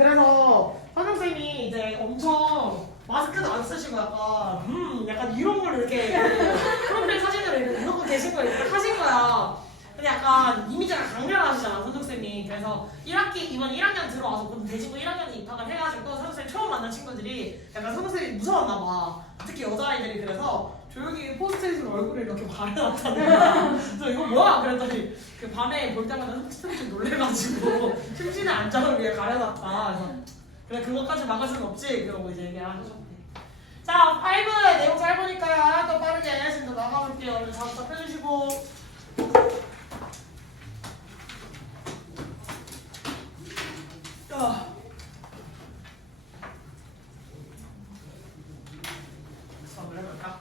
그래서 선생님이 이제 엄청 마스크도 안 쓰시고 약간 이런 걸 이렇게 프로필 사진으로 이렇게 해놓고 계신 거 이렇게 하신 거야. 근데 약간 이미지가 강렬하시잖아 선생님이. 그래서 1학기 이번 1학년 들어와서 곧 대신고 1학년에 입학을 해가지고 선생님 처음 만난 친구들이 약간 선생님이 무서웠나 봐. 특히 여자아이들이. 그래서 조용히 포스트잇으로 얼굴을 이렇게 가려놨다는 거야. 그래서 이거 뭐야? 그랬더니 그 밤에 볼 때마다 선생님 놀래가지고 심신의 안정을 위해 가려놨다. 그래서 그래 그것까지 막을 수는 없지. 그러고 이제 얘기를 하셨대. 자, 5의 내용 잘 보니까요. 또 빠르게 지금 나가볼게요. 오늘 작업 펴주시고. 수업을 해볼까?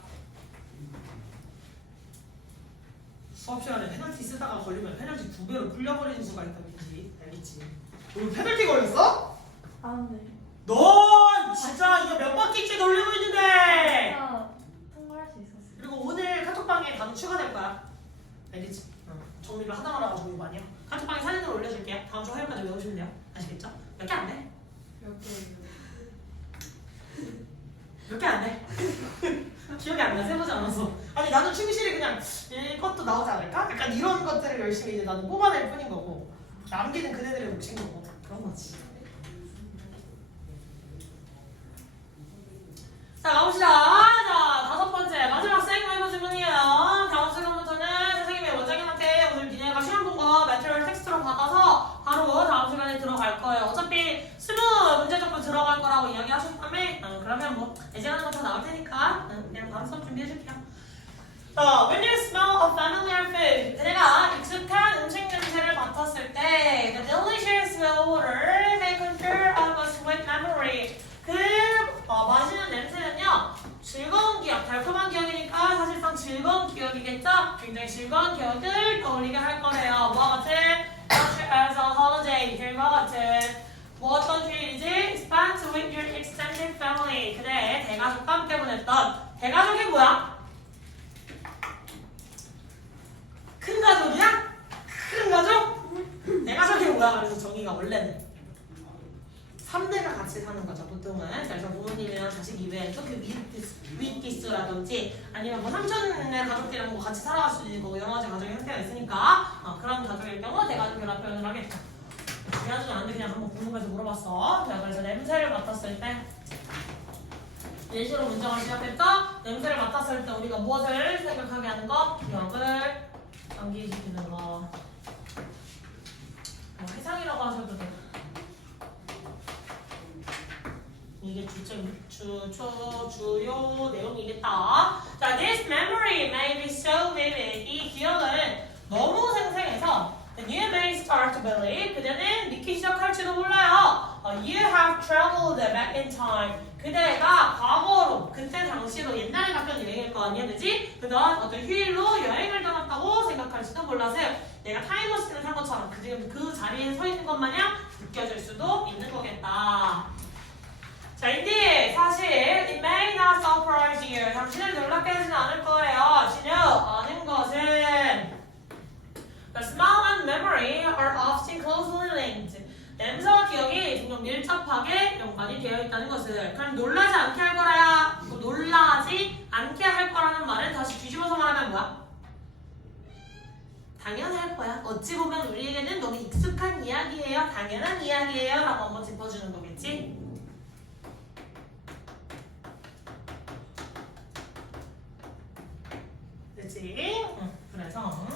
수업 시간에 페널티 쓰다가 걸리면 페널티 2배로 풀려버리는 수가 있다든지. 알겠지? 오늘 페널티 걸렸어? 아, 네. 넌 진짜 이거 몇 바퀴째 돌리고 있는데! 제가 통과할 수 있었어요. 그리고 오늘 카톡방에 단어 추가될 거야. 알겠지? 정리를 하다가 가지고 이거 아니야. 카톡방에 사진으로 올려줄게요. 다음 주 화요일까지 외우시면 돼요. 아시겠죠? 몇 개 안 돼? 몇 개예요? 몇 개 안 돼? 기억이 안 나. 세보지 않았어. 아니 나는 충실히 그냥 이것도 나오지 않을까? 약간 이런 것들을 열심히 이제 나는 뽑아낼 뿐인 거고 남기는 그대들의 몫인 거고 그런 거지. 자 가봅시다. 자 5번째 마지막 생활 질문이에요. 다음 시간부터는 선생님의 원장님한테 오늘 니네가 시험 본 거 매트리얼 텍스트로 받아서 바로 다음 시간에 들어갈 거예요. 어차피 스무 문제 정도 들어갈 거라고 이야기하셨다며? 그러면 뭐 예정하는 거 다 나올 테니까 그냥 바로 수업 준비해줄게요. When you smell a familiar food, 그대가 익숙한 음식 냄새를 맡았을 때 the delicious odor may conjure up a sweet memory. 그 맛있는 냄새는요 즐거운 기억, 달콤한 기억이니까 사실상 즐거운 기억이겠죠? 굉장히 즐거운 기억을 떠올리게 할 거래요. 뭐와 같은? Such as a holiday, 들과 같은 뭐 어떤 휴일이지? Spent with your extended family. 그대 대가족과 함께 보냈던 대가족이 뭐야? 큰 가족이야? 큰 가족? 대가족이 뭐야? 그래서 정의가 원래는 3대가 같이 사는 거죠, 보통은. 그래서 부모님이랑 자식 이외에도 그 윗기수라든지 아니면 뭐 삼촌네 가족들이랑 뭐 같이 살아갈 수도 있는 거고 여러 가지 가족의 형태가 있으니까 그런 가족일 경우 대가족이라고 표현을 하겠죠. 대가족은 안 돼. 그냥 한번 궁금해서 물어봤어. 자, 그래서 냄새를 맡았을 때 예시로 문장을 시작했죠? 냄새를 맡았을 때 우리가 무엇을 생각하게 하는 거? 기억을 상기시키는 거. 해상이라고 하셔도 돼요. 이게 주요 내용이겠다. 자, this memory may be so vivid. 이 기억은 너무 생생해서 you may start to believe. 그대는 믿기 시작할지도 몰라요. You have traveled back in time. 그대가 과거로, 그때 당시로 옛날에 갔던 여행일 거 아니야, 그지? 그다음 어떤 휴일로 여행을 떠났다고 생각할지도 몰라서요. 내가 타임머신을 탄 것처럼 그 자리에 서 있는 것 마냥 느껴질 수도 있는 거겠다. 자, indeed, 사실 it may not surprise you. 당신을 놀랍게 하지는 않을 거예요. 진우, 아는 것은 The smell and memory are often closely linked. 냄새와 기억이 종종 밀접하게 연관이 되어 있다는 것을. 그럼 놀라지 않게 할 거야. 놀라지 않게 할 거라는 말은 다시 뒤집어서 말하면 뭐야? 당연할 거야. 어찌 보면 우리에게는 너무 익숙한 이야기예요. 당연한 이야기예요. 라고 한번 짚어주는 거겠지? 그치? 그래서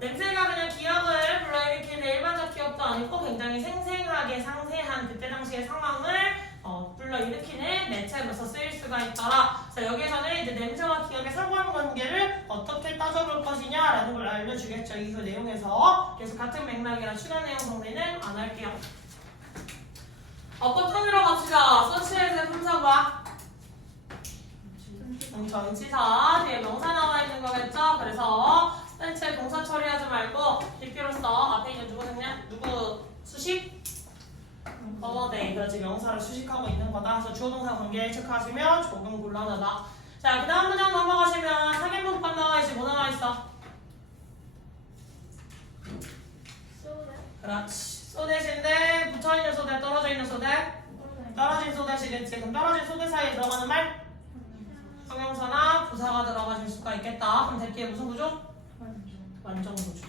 냄새가 그냥 기억을 불러일으키는 일반적 기억도 아니고 굉장히 생생하게 상세한 그때 당시의 상황을 불러일으키는 매체로서 쓰일 수가 있더라. 자, 여기에서는 이제 냄새와 기억의 상관 관계를 어떻게 따져볼 것이냐라는 걸 알려주겠죠. 이 내용에서. 그래서 같은 맥락이라 추가 내용 정리는 안 할게요. 어법 통일어 갑시다. 서치에서 품사과 전치사 뒤에 명사 나와 있는 거겠죠? 그래서 스탠치에 동사 처리하지 말고 DP로서 앞에 있는 누구 생략? 누구 수식? 어머네. 그렇지. 명사를 수식하고 있는 거다. 그래서 주어 동사 관계 체크하시면 조금 곤란하다. 자, 그 다음 문장 넘어가시면 상해문법 나와 있지. 뭐 나와 있어? 그렇지. 소 대신데 붙어있는 떨어지겠지. 그럼 떨어진 소대 사이에 들어가는 말? 형용사나 부사가 들어가실 수가 있겠다. 그럼 대기에 무슨 구조? 완전 구조.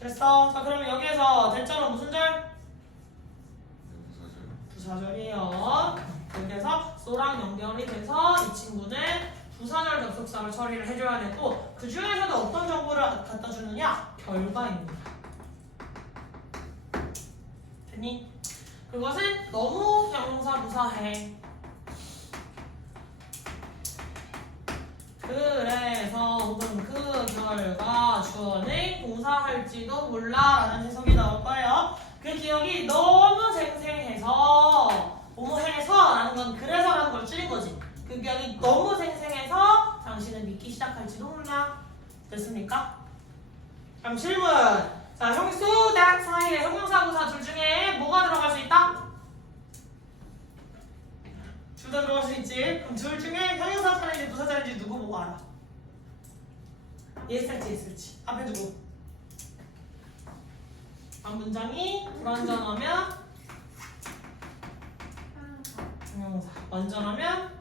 됐어. 자, 그러면 여기에서 대절은 무슨 절? 부사절이에요. 여기에서 소랑 연결이 돼서 이 친구는 부사절 접속사를 처리를 해줘야 되고 그 중에서도 어떤 정보를 갖다 주느냐? 결과입니다. 됐니? 그것은 너무 형용사 무사해. 그래서 혹은 그 결과 주어는 동사할지도 몰라라는 해석이 나올 거예요. 그 기억이 너무 생생해서 뭐뭐해서라는 건 그래서라는 걸 줄인 거지. 그 기억이 너무 생생해서 당신은 믿기 시작할지도 몰라. 됐습니까? 그럼 질문. 자, 형수, that 사이에 형용사, 부사 둘 중에 뭐가 들어갈 수 있다? 둘 다 들어갈 수 있지. 그럼 둘 중에 형용사 차례인지 부사 차례인지 누구 보고 알아? 있을지 있을지. 앞에 누구? 앞 문장이 불완전하면 형용사, 완전하면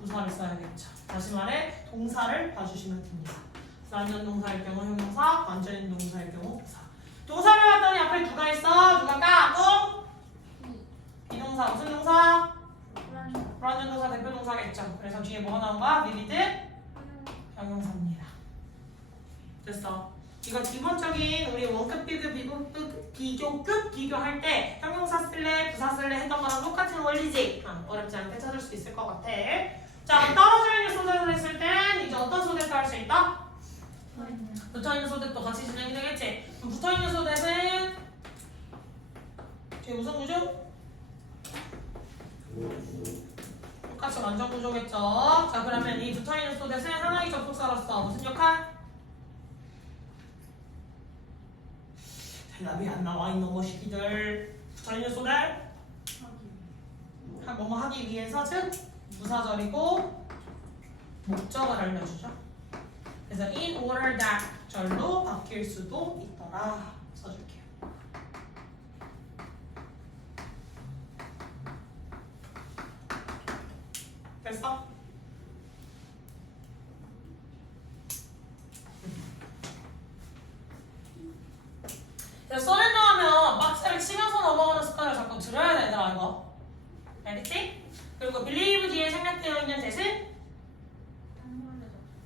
부사를 써야겠죠. 다시 말해 동사를 봐주시면 됩니다. 완전 동사일 경우 형용사, 완전인 동사일 경우 부사. 동사를 봤더니 앞에 누가 있어? 누가 까고? 비동사 무슨 동사? 불완전 동사 대표 동사겠죠. 그래서 뒤에 뭐가 나온 거야? 미리드 형용사입니다. 됐어. 이거 기본적인 우리 원급 비교급 비교할 때 형용사 쓸래 부사 쓸래 했던 거랑 똑같은 원리지. 어렵지 않게 찾을 수 있을 것 같아. 자, 떨어져 있는 소대를 했을 땐 이제 어떤 소대를 할 수 있다? 붙어있는 소대도 같이 진행이 되겠지. 그럼 붙어있는 소대는 뒤에 무슨 구조? 똑같이 완전 구조겠죠. 자, 그러면 이 붙어있는 소댓은 하나의 접속사로서 무슨 역할? 대답이 안 나와 있는 것이기들. 붙어있는 소댓 뭐뭐 하기 위해서 즉 부사절이고 목적을 알려주죠. 그래서 in order that 절로 바뀔 수도 있더라. 써줄게요. 됐어? 써낸다 하면 박스를 치면서 넘어가는 습관을 자꾸 들어야 되더라 이거. 알겠지? 그리고 believe 뒤에 생략되어 있는 대신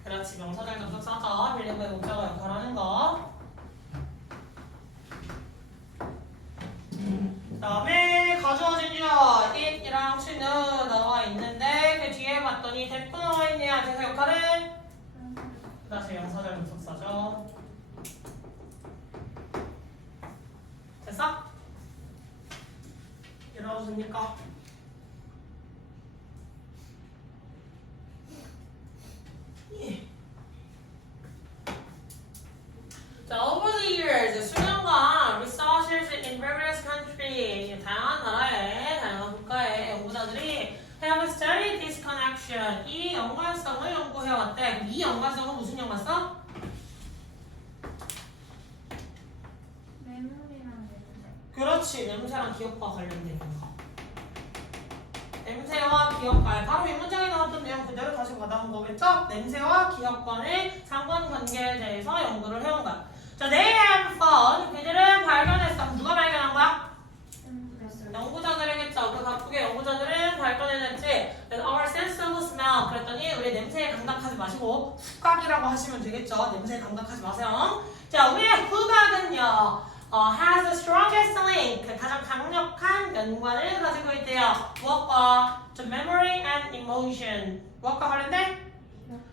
그렇지, 명사절 접속사죠. believe의 목적어 역할하는 거. 그 다음에 가주어진 주어 it이랑 to는 나와 있는데 그 뒤에 봤더니 대표 나와 있네요. 대사 역할은 다시 명사절 접속사죠. 됐어? 이러십니까? 자, over the years, 수년간 researchers in various countries, 다양한 나라의 다양한 국가의 연구자들이 have studied this connection, 이 연관성을 연구해왔대. 이 연관성은 무슨 연관성? 메모리랑 냄새. 그렇지, 냄새랑 기억과 관련된 거. 냄새와 기억과 바로 이 문장에 나왔던 내용 그대로 다시 받아온 거겠죠? 냄새와 기억과의 상관관계에 대해서 연구를 해온 거야. 자, they have found, 그들은 발견했어. 누가 발견한 거야? 연구자들이겠죠. 그 각국의 연구자들은 발견해냈지. Our sense of smell. 그랬더니 우리 냄새에 감각하지 마시고 후각이라고 하시면 되겠죠. 냄새에 감각하지 마세요. 자, 우리의 후각은요. has the strongest link. 가장 강력한 연관을 가지고 있대요. 무엇과? To memory and emotion. 무엇과 관련된?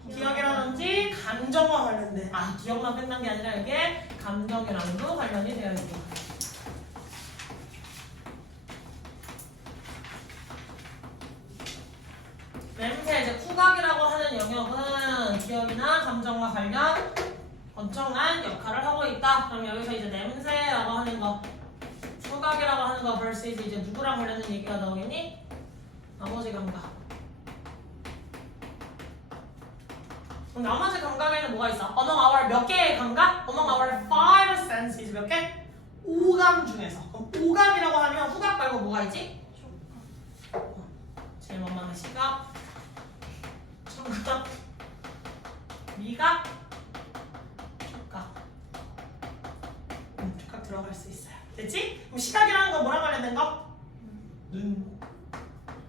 기억이라든지 감정과 관련된. 기억만 끝난 게 아니라 이게 감정이랑도 관련이 되어 있고. 냄새, 이제 후각이라고 하는 영역은 기억이나 감정과 관련 엄청난 역할을 하고 있다. 그럼 여기서 이제 냄새라고 하는 거, 후각이라고 하는 거 versus 이제 누구랑 관련된 얘기가 나오겠니? 나머지 감각. 그럼 나머지 감각에는 뭐가 있어? Among our 몇 개의 감각? Among our five senses 몇 개? 오감 중에서. 그럼 오감이라고 하면 후각 말고 뭐가 있지? 제일 만만한 시각, 청각, 미각, 촉각. 촉각 들어갈 수 있어요. 됐지? 그럼 시각이라는 건 뭐랑 관련된 거? 눈.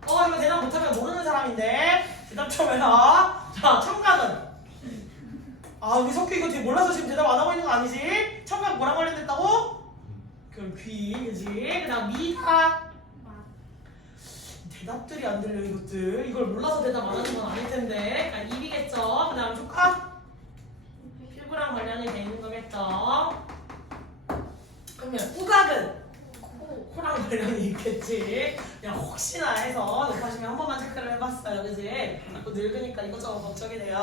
이거 대답 못하면 모르는 사람인데 대답 좀 해라. 자, 청각은? 우리 석규 이거 되게 몰라서 지금 대답 안 하고 있는 거 아니지? 청각 뭐랑 관련됐다고? 그 귀, 그지? 그 다음 미각. 대답들이 안 들려 이것들. 이걸 몰라서 대답 안 하는 건 아닐 텐데. 그러니까 입이겠죠. 그 다음 촉각. 피부랑 관련이 돼 있는 거겠죠. 그러면 후각은? 코랑 관련이 있겠지. 그냥 혹시나 해서 높아지면 한 번만 체크를 해봤어요. 그지? 자꾸 늙으니까 이것저것 걱정이 돼요.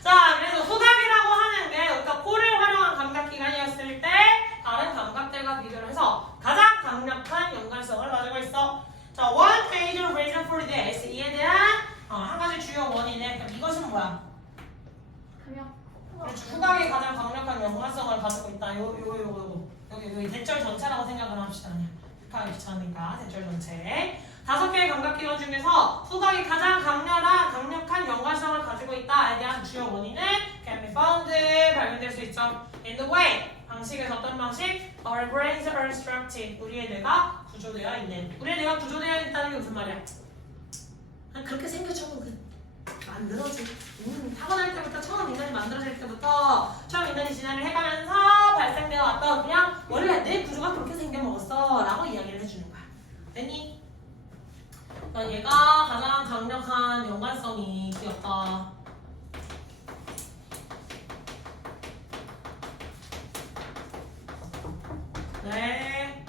자, 그래서 후각이라고 하는 게 우리가 코를 활용한 감각기관이었을 때 다른 감각들과 비교를 해서 가장 강력한 연관성을 가지고 있어. 자, one major reason for this. 이에 대한 한 가지 주요 원인은 그럼 이것은 뭐야? 그렇죠. 후각이 가장 강력한 연관성을 가지고 있다. 여기 대절 전체라고 생각을 합시다. 후각이 귀찮으니까 대절 전체. 5개의 감각기관 중에서 후각이 가장 강력한 연관성을 가지고 있다에 대한 주요 원인은 can be found 발견될 수 있죠. In the way 방식에서 어떤 방식? Our brains are structured. 우리의 뇌가 구조되어 있는. 우리의 뇌가 구조되어 있다는 게 무슨 말이야? 그렇게 생겨처럼 만들어지. 타고날 때부터 처음 인간이 만들어질 때부터 처음 인간이 진화를 해가면서 발생되어 왔던 그냥 원래 내 구조가 그렇게 생겨먹었어 라고 이야기를 해주는 거야. 됐니? 얘가 가장 강력한 연관성이 귀엽다. 네.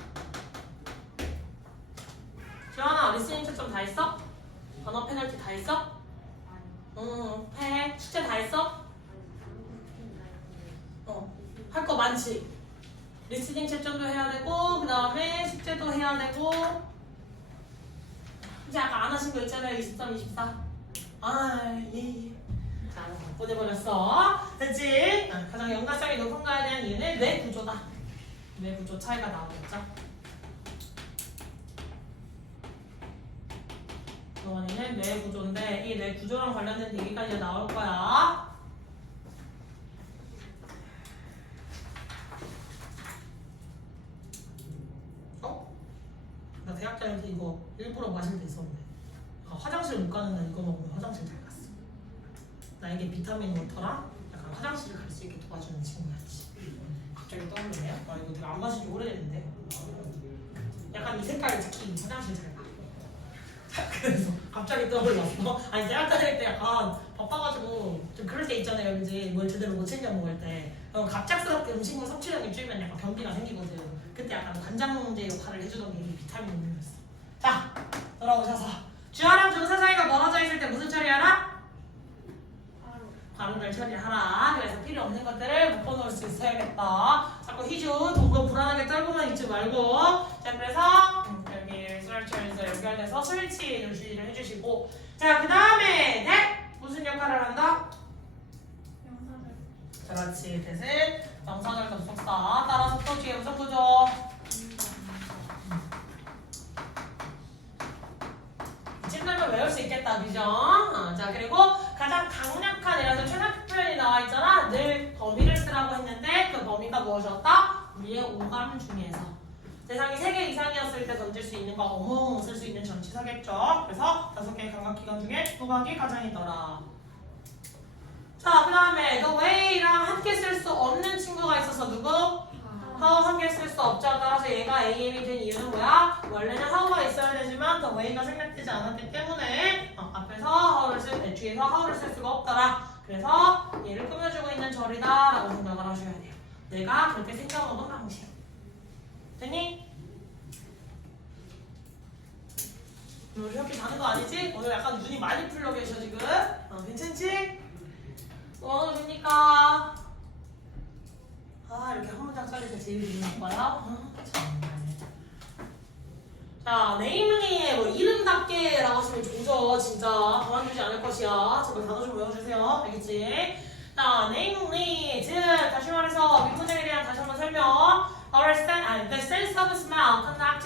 지원아, 리스닝 채점 다 했어? 언어 페널티 다 했어? 해. 숙제 다 했어? 할 거 많지? 리스닝 채점도 해야 되고, 그 다음에 숙제도 해야 되고. 이제 아까 안 하신 거 있잖아요. 23, 24. 예. 자, 보내버렸어. 됐지? 가장 연관성이 높은 거에 대한 이유는 뇌 구조다. 뇌 구조 차이가 나오겠죠? 원인은 뇌 구조인데 이 뇌 구조랑 관련된 얘기가 이제 나올 거야. 나 대학 다닐 때 이거 일부러 마실 때 있었는데 화장실 못 가는 날 이거 먹으면 화장실 잘 갔어. 나에게 비타민 워터랑 약간 화장실을 갈 수 있게 도와주는 친구였지. 갑자기 떠오르네요. 이거 내가 안 마신 지 오래됐는데 약간 이 색깔 특히 화장실 잘 가. 그래서 갑자기 떠올랐어. 아니 대학 다닐 때 약간 바빠가지고 좀 그럴 때 있잖아요. 이제 뭘 제대로 못 챙겨 먹을 때 갑작스럽게 음식물 섭취량이 줄면 약간 변비가 생기거든. 그때 약간 간장제 역할을 해주던 게 비타민 음료였어. 자, 돌아오셔서 주어랑 동사 사이가 멀어져 있을 때 무슨 처리하라? 발음을 처리하라. 그래서 필요 없는 것들을 묶어놓을 수 있어야겠다. 자꾸 희주 동거 불안하게 떨고만 있지 말고. 자, 그래서 여기 researcher에서 연결돼서 스위치를 주의를 해주시고. 자, 그 다음에 that 무슨 역할을 한다? 그렇지. 대신 명사절 접속사. 따라서 또 뒤에 무슨 구조? 이쯤 외울 수 있겠다. 그죠? 자, 그리고 가장 강력한 이라서 최상급 표현이 나와 있잖아. 늘 범위를 쓰라고 했는데 그 범위가 무엇이었다? 우리의 오감 중에서. 대상이 3개 이상이었을 때 던질 수 있는 거 어몽 쓸 수 있는 전치사겠죠. 그래서 5개의 감각기관 중에 후각이 가장이더라. 자, 그 다음에 the way랑 함께 쓸 수 없는 친구가 있어서 누구? how 함께 쓸 수 없죠. 따라서 얘가 AM이 된 이유는 뭐야? 원래는 how가 있어야 되지만 the way가 생략되지 않았기 때문에 앞에서 how를 쓸 때 뒤에서 how를 쓸 수가 없더라. 그래서 얘를 꾸며주고 있는 절이다 라고 생각을 하셔야 돼요. 내가 그렇게 생겨먹은 방식. 됐니? 우리 학교 자는 거 아니지? 오늘 약간 눈이 많이 풀려 계셔 지금. 괜찮지? 뭐 됩니까? 이렇게 한 문장 짜릴 때 제일 재밌는 거야? 정말. 자, 네임리 뭐 이름답게 라고 하시면 조져. 진짜 가만두지 않을 것이야. 제발 단어 좀 외워주세요. 알겠지? 자, 네임리 즉 다시 말해서 윗문장에 대한 다시 한번 설명. Our stand,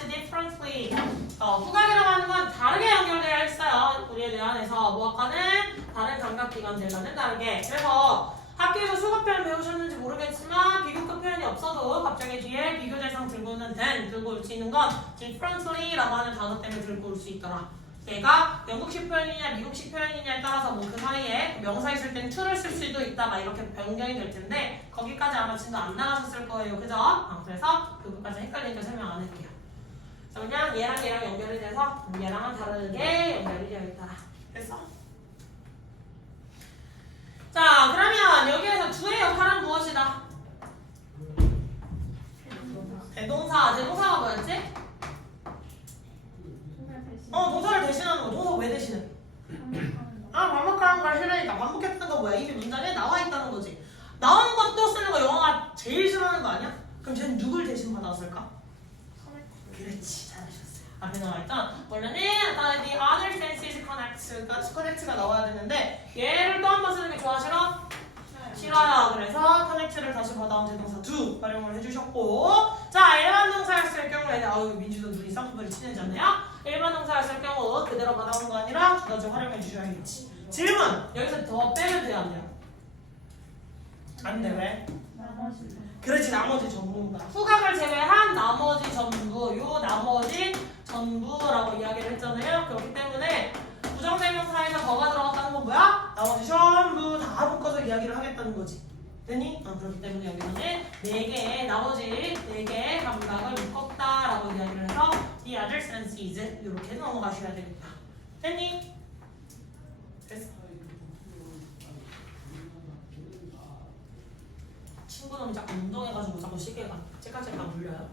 differently. 후각이라고 하는 건 다르게 연결되어 있어요. 우리의 뇌 안에서 무엇과는 다른 감각기관들과는 다르게. 그래서 학교에서 수급 표현 배우셨는지 모르겠지만 비교급 표현이 없어도 갑자기 뒤에 비교 대상 들고는 들고 올 수 있는 건 differently라고 하는 단어 때문에 들고 올 수 있더라. 얘가 영국식 표현이냐 미국식 표현이냐에 따라서 뭐 그 사이에 명사 있을 땐 to를 쓸 수도 있다 막 이렇게 변경이 될 텐데 거기까지 아마 진도 안 나가셨을 거예요. 그죠? 그래서 그것까지 헷갈리니까 설명 안 할게요. 자, 그냥 얘랑 얘랑 연결이 돼서 얘랑은 다르게 연결이 되어 있다. 됐어? 자, 그러면 여기에서 주의 역할은 무엇이다? 대동사. 대동사가 뭐였지? 동사를 대신하는 거. 동사 왜 대신해? 반복하는 걸 싫으니까. 반복했다는 건 뭐야? 이미 문장에 나와 있다는 거지. 나온 것도 쓰는 거 영어가 제일 싫어하는 거 아니야? 그럼 쟤는 누굴 대신 받아왔을까? 그렇지, 잘하셨어요. 앞에 나와있던 원래는 the other senses connect가 나와야 되는데 얘를 또 한 번 쓰는 게 좋아, 싫어? 싫어요. 그래서 connect를 다시 받아온 대동사 do 활용을 해주셨고, 자 일반 동사였을 경우에는 민주도 눈이 쌍꺼풀이 친해졌네요. 일반 동사였을 경우 그대로 받아오는 거 아니라 두 가지 활용해 주셔야겠지. 질문! 여기서 더 빼면 돼요, 안 돼요? 안 돼, 왜? 그렇지, 나머지 전부인가. 후각을 제외한 나머지 전부, 요 나머지 전부라고 이야기를 했잖아요. 그렇기 때문에 부정대명사에서 더가 들어갔다는 건 뭐야? 나머지 전부 다 묶어서 이야기를 하겠다는 거지. 됐니? 그렇기 때문에 여기서는 4개의 나머지 4개의 감각을 묶었다라고 이야기를 해서 the other senses 이렇게 넘어가셔야 되겠다. 됐니? 됐어. 친구는 자꾸 운동해가지고 자꾸 시계가 째깍째깍 물려요.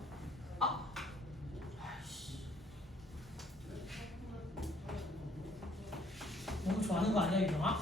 너무 좋아하는 거 아니야, 유정아?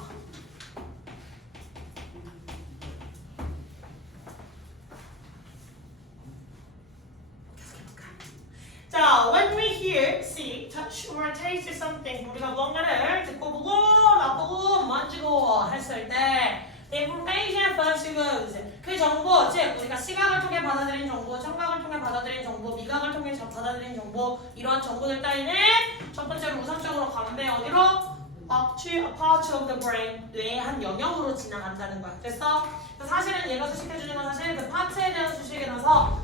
자, when we hear, see, touch or taste something, 우리가 뭔가를 듣고 보고 맛보고 만지고 했을 때 the information first goes. 그 정보, 즉 우리가 시각을 통해 받아들인 정보, 청각을 통해 받아들인 정보, 미각을 통해 받아들인 정보, 이러한 정보들 따위는 첫 번째로 우선적으로 가는데 어디로? up to a part of the brain, 뇌의 한 영역으로 지나간다는 거야. 됐어? 사실은 얘가 수식해주는 건 사실 그 파트에 대한 수식이라서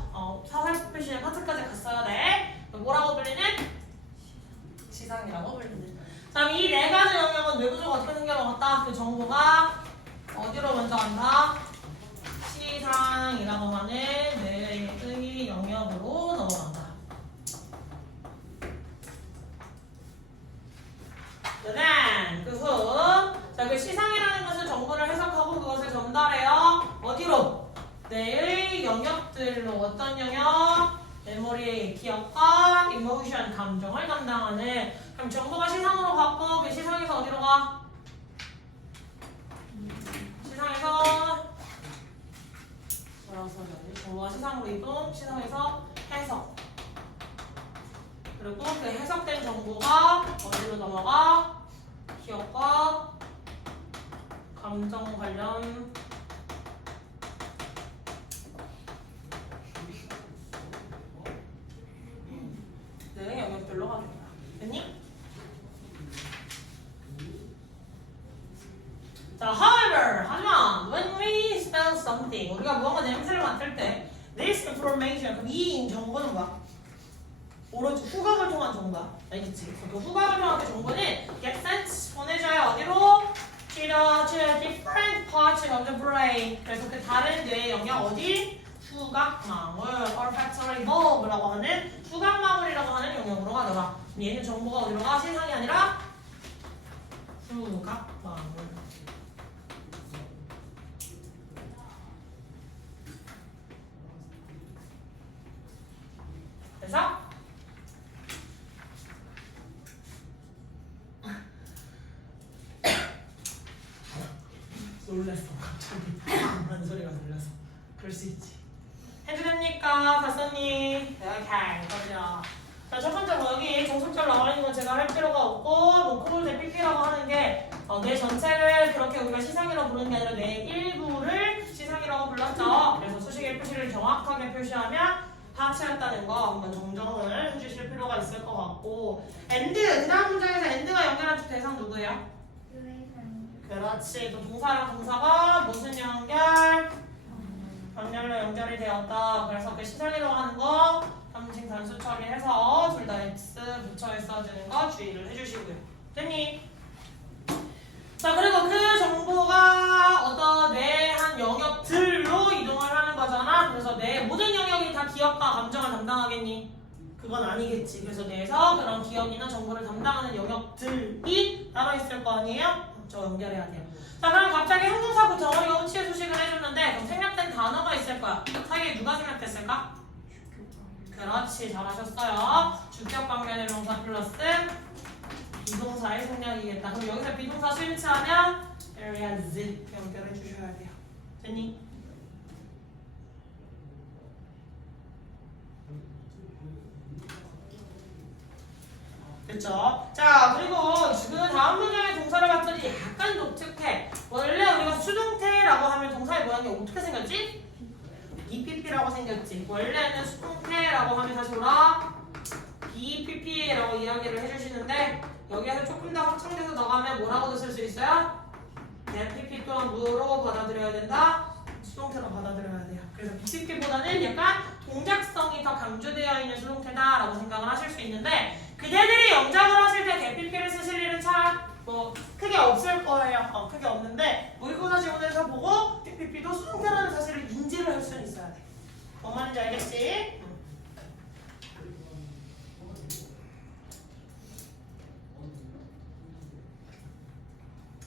사살 표시의 파트까지 갔어야 돼. 뭐라고 불리는? 시상이라고 불리는. 자, 이 4가지 영역은 뇌구조가 어떻게 생겨나갔다? 그 정보가 어디로 먼저 간다? 시상이라고 하는 뇌의 영역으로 넘어간다. 그 후, 자, 그 시상이라는 것은 정보를 해석하고 그것을 전달해요. 어디로? 뇌의 영역들로. 어떤 영역? 메모리의 기억과 이모션, 감정을 담당하는. 그럼 정보가 시상으로 갔고 그 시상에서 어디로 가? 시상에서 정보가 시상으로 이동, 시상에서 해석. 그리고 그 해석된 정보가 어디로 넘어가? 기억과 감정 관련 영역별로 가는 거야. 됐니? 자, however, 하지만 when we smell something, 우리가 무언가 냄새를 맡을 때 this information, 그럼 이 정보는 뭐야? 오로지 후각을 통한 정보야. 알겠지? 그 후각을 통한 그 정보는 get sent, 보내줘요. 어디로? to the different parts of the brain. 그래서 그 다른 뇌의 영역 어디? 후각망울, olfactory bulb라고 하는 후각망울이라고 하는 영역으로 가더라. 얘는 정보가 어디로 가? 시상이 아니라 후각망울. 그래서 놀랐어. 갑자기 한 소리가 들려서. 그럴 수 있지. 해도 됩니까? 박사님. 오케이. 그러죠. 자, 첫 번째로 여기 정석절 나와 있는 건 제가 할 필요가 없고 노크볼 대 PP라고 하는 게 뇌 전체를 그렇게 우리가 시상이라고 부르는 게 아니라 뇌 일부를 시상이라고 불렀죠. 그래서 수식의 표시를 정확하게 표시하면 파츠였다는 거 한번 정정을 해주실 같고 and 그 다음 문장에서 and가 연결한 주 대상 누구예요? 그렇지. 또 동사랑 동사가 무슨 연결? 병렬로 연결이 되었다. 그래서 그 시설이라고 하는 거 삼식 단수 처리해서 둘 다 x 붙여 있어지는 거 주의를 해주시고요. 됐니? 자 그리고 그 정보가 어떤 뇌의 한 영역들로 이동을 하는 거잖아. 그래서 뇌의 모든 영역이 다 기억과 감정을 담당하겠니? 그건 아니겠지. 그래서 뇌에서 그런 기억이나 정보를 담당하는 영역들이 따로 있을 거 아니에요? 저 연결해야 돼요. 자 그럼 갑자기 형용사 덩어리가 호치의 소식을 해줬는데 그럼 생략된 단어가 있을 거야. 사이에 누가 생략됐을까? 그렇지 잘하셨어요. 주격 관계의 명사 플러스 비동사의 생략이겠다. 그럼 여기서 비동사 수일치하면 areas 연결해 주셔야 돼요. 됐니? 그쵸? 자 그리고 그 다음 문장의 동사를 봤더니 약간 독특해. 원래 우리가 수동태라고 하면 동사의 모양이 어떻게 생겼지? BPP라고 생겼지. 원래는 수동태라고 하면 다시 뭐라? BPP라고 이야기를 해주시는데 여기에서 조금 더 확장돼서 나가면 뭐라고도 쓸 수 있어요? PP 또한 무로 받아들여야 된다? 수동태로 받아들여야 돼요. 그래서 BPP보다는 약간 동작성이 더 강조되어 있는 수동태다라고 생각을 하실 수 있는데 그대들이 영작을 하실 때 대PP를 쓰실 일은 참 뭐 크게 없을 거예요. 크게 없는데 모의고사 지문에서 보고 PPP도 수동태라는 사실을 인지를 할 수는 있어야 돼. 뭔 말인지 알겠지?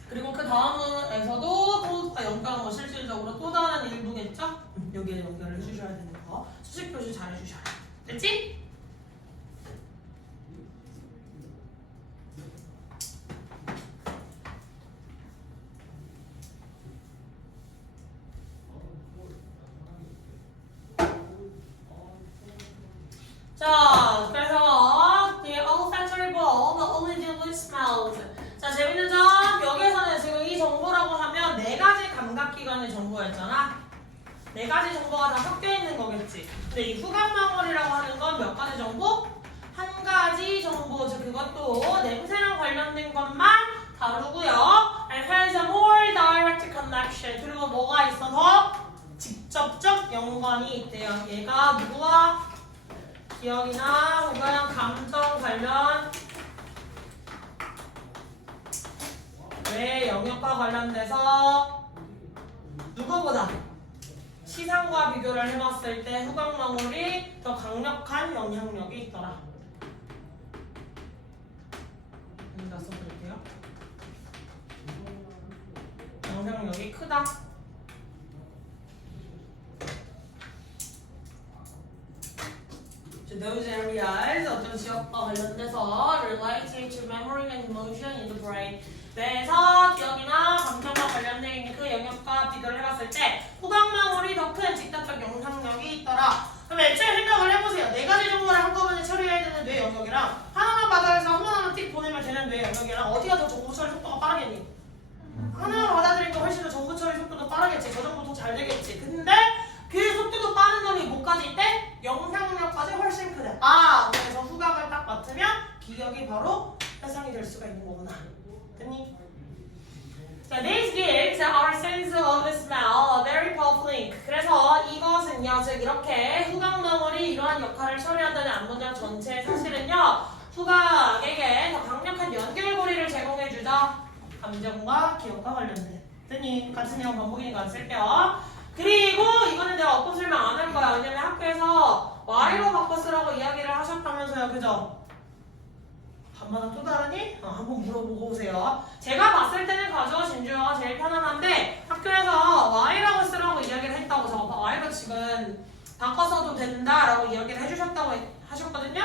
그리고 그 다음에서도 또 연결한 거 실질적으로 또 다른 일부겠죠? 여기에 연결을 해주셔야 되는 거 수식 표시 잘 해주셔야 돼. 됐지? 자, 그래서 the olfactory bulb only deals smells. 자, 재밌는 점 여기에서는 지금 이 정보라고 하면 네 가지 감각기관의 정보였잖아. 네 가지 정보가 다 섞여 있는 거겠지. 근데 이 후각망울이라고 하는 건 몇 가지 정보? 한 가지 정보, 즉 그것도 냄새랑 관련된 것만 다루고요. And has a more direct connection. 그리고 뭐가 있어서 직접적 연관이 있대요. 얘가 누구와? 기억이나 혹은 감정 관련 뇌 영역과 관련돼서 누구보다 시상과 비교를 해봤을 때 후각망울이 더 강력한 영향력이 있더라. 여기다 써드릴게요. 영향력이 크다. Those areas 어떤 지역과 관련돼서 relating to memory and emotion in the brain. 뇌에서 기억이나 감정과 관련된 있는 그 영역과 비교를 해봤을 때 후각망울이 더 큰 직접적 영향력이 있더라. 그럼 애초에 생각을 해보세요. 네 가지 정보를 한꺼번에 처리해야 되는 뇌 영역이랑 하나만 받아서 하나만 틱 보내면 되는 뇌 영역이랑 어디가 더 정보 처리 속도가 빠르겠니? 하나만 받아들이니까 훨씬 더 정보 처리 속도도 빠르겠지. 저정보 더 잘 되겠지. 근데 그 속도도 빠른 놈이 뭐까지 있대? 영향력까지 훨씬 크대. 그래서 후각을 딱 맡으면 기억이 바로 해상이 될 수가 있는 거구나. 됐니? 자, these gives our sense of smell a very powerful link. 그래서 이것은요, 즉 이렇게 후각망울이 이러한 역할을 처리한다는 앞문장 전체의 사실은요, 후각에게 더 강력한 연결고리를 제공해주죠. 감정과 기억과 관련된. 됐니? 같은 내용 반복이니까 안 쓸게요. 그리고 이거는 내가 어법 설명 안 할 거야. 왜냐면 학교에서 Y로 바꿔 쓰라고 이야기를 하셨다면서요. 그죠? 반마다 또 다르니? 한번 물어보고 오세요. 제가 봤을 때는 가주어 진주어가 제일 편안한데 학교에서 Y라고 쓰라고 이야기를 했다고 저 Y로 지금 바꿔서도 된다라고 이야기를 해주셨다고 하셨거든요.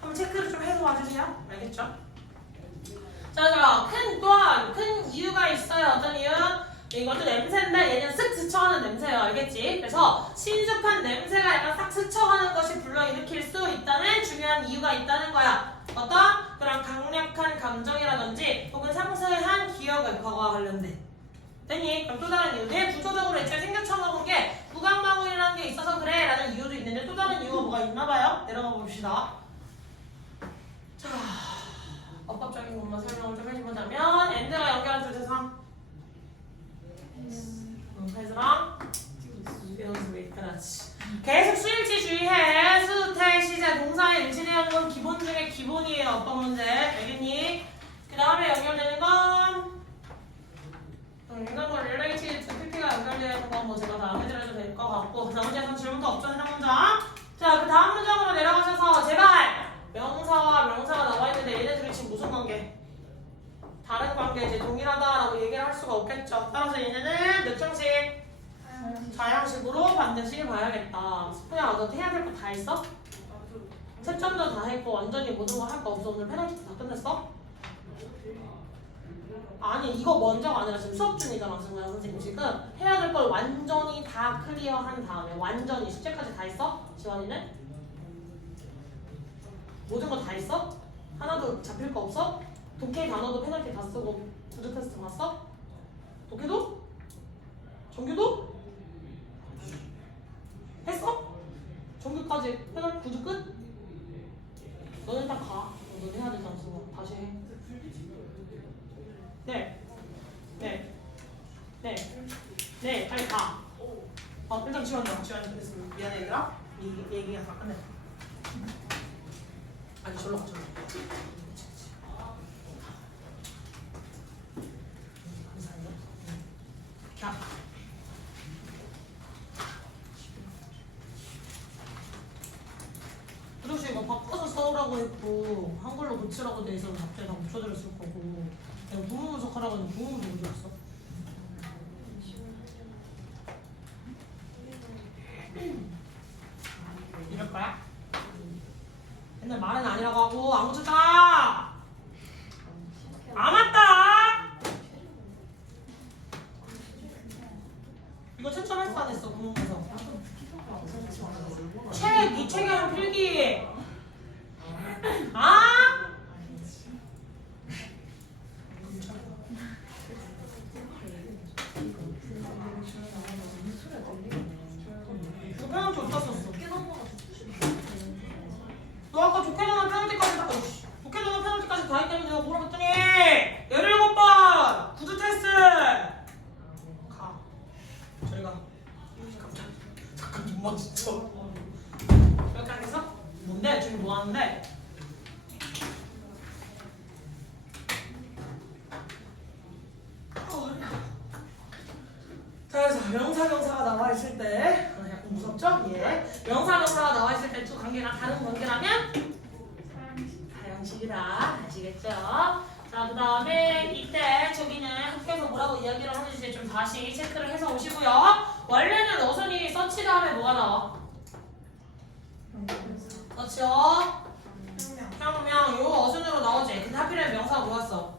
한번 체크를 좀 해서 와주세요. 알겠죠? 자, 또한 큰 이유가 있어요. 어떤 이유? 이것도 냄새인데 얘는 쓱 스쳐가는 냄새예요. 알겠지? 그래서 친숙한 냄새가 약간 싹 스쳐가는 것이 불러일으킬 수 있다는 중요한 이유가 있다는 거야. 어떤 그런 강력한 감정이라든지 혹은 상세한 기억과 관련된. 됐니? 그럼 또 다른 이유. 뇌 구조적으로 애초에 생겨쳐먹은 게 후각망울이라는 게 있어서 그래 라는 이유도 있는데 또 다른 이유가 뭐가 있나 봐요. 내려가 봅시다. 자, 어법적인 것만 설명을 좀 해주자면 and가 연결해줄 대상 해서랑 그렇지. 계속 수일치 주의해. 수태 시제 동사에 일치되는 건 기본 중에 기본이에요. 어법 문제. 알겠니? 그 다음에 연결되는 건 이런 걸 related to PP가 연결되는 건 뭐 제가 다음 해드려도 될 것 같고 나머지에선 질문도 없죠. 해당 문장. 자, 그 다음 문장으로 내려가셔서 제발 명사와 명사가 나와 있는데 얘네들이 지금 무슨 관계? 다른 관계지 동일하다라고 얘기를 할 수가 없겠죠. 따라서 얘네는 몇 장씩? 자양식으로 반드시 봐야겠다. 스프야, 너 해야 될 거 다 했어? 채점도 다 했고 완전히 모든 거 할 거 없어. 오늘 페널티 다 끝냈어? 아니 이거 먼저가 아니라 지금 수업 중이잖아. 정말 선생님 지금 해야 될 걸 완전히 다 클리어한 다음에 완전히 숙제까지 다 했어? 지원이는? 모든 거 다 했어? 하나도 잡힐 거 없어? 독해 단어도 페널티 다 쓰고 구두 테스트 봤어? 독해도? 정규도? 했어? 정규까지 페널티 구두 끝? 너는 딱 가. 너는 해야 되잖아 지금. 다시 해. 네. 네. 네. 네. 빨리 가. 일단 지원이야. 지원이 그랬으면 미안해 얘들아. 이 얘기가 다 끝냈다. 아니 절로 가 절로. 감사해요. 자. 그렇지 이거 바꿔서 써오라고 했고 한글로 고치라고 돼 있어서 갑자기 다 고쳐드렸을 거고 내가 부분 분석하라고 했는데 부분 분석 어디 갔어? 이럴 거야? 옛날 말은 아니라고 하고 안 고쳤잖아! 아 맞다! 이거 채점했어 안 했어 부분 분석? 책! 이 책에 한 필기! 아! 너 페널티 어디다 썼어? 너 아까 독해전화 페널티까지 다 독해전화 페널티까지 다 했다면 내가 뭐라고 했더니 17번! 구두 테스트! 가 저리 가 깜짝 잠깐 눈 마주쳐 이렇게 하겠어? 뭔데? 지금 뭐 하는데? 자, 그래서 명사가 나와 있을 때 약간 무섭죠? 예. 명사가 나와 있을 때 두 관계가 다른 관계라면 사형식이다. 아시겠죠? 자, 그 다음에 이때 저기는 학교에서 뭐라고 이야기를 하는지 좀 다시 체크를 해서 오시고요. 원래는 어순이 서치 다음에 뭐가 나와? 서치요? 평명 요 어순으로 나오지. 근데 하필이면 명사가 뭐였어?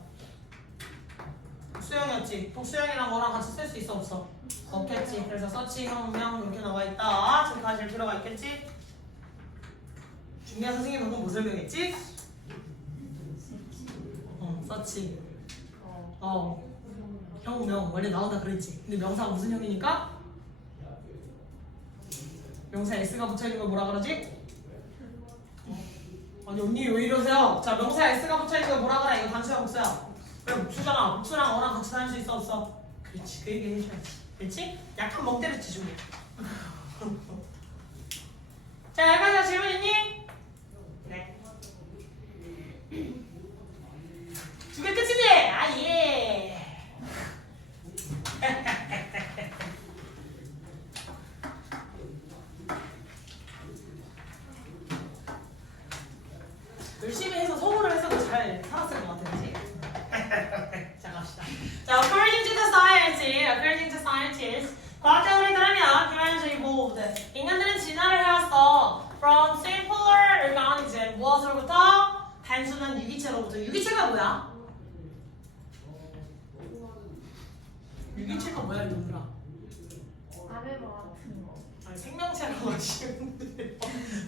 독수형이었지. 독수형이랑 뭐랑 같이 쓸 수 있어 없어? 없겠지. 그래서 서치, 형명 이렇게 나와 있다. 지금 가실 필요가 있겠지? 중요한 선생님 방금 뭐 설명했지? 서치. 형명 원래 나온다 그랬지. 근데 명사가 무슨 형이니까? 명사 S가 붙어있는 걸 뭐라 그러지? 아니 언니 왜 이러세요? 자 명사 S가 붙어있는 걸 뭐라 그래? 이거 단수야 복수야? 그래 복수잖아. 복수랑 어랑 같이 다닐 수 있어 없어? 그렇지 그 얘기 해줘야지. 그렇지? 약간 멍 때렸지 좀. 자 여기까지 질문 있니? 네. 두 개 끝이지? 아 예. 열심히 해서 서울을 해서도 잘 살았을 것 같아, 그치? 자, 갑시다. 자, according to the scientists, 과학자들에 따르면 humans evolved. 인간들은 진화를 해왔어. From simpler organism, 무엇으로부터? 단순한 유기체로부터. 유기체가 뭐야? 유기체가 뭐야, 이놈들아? 아메바 같은 거. 아니, 생명체라고 하시면 돼요.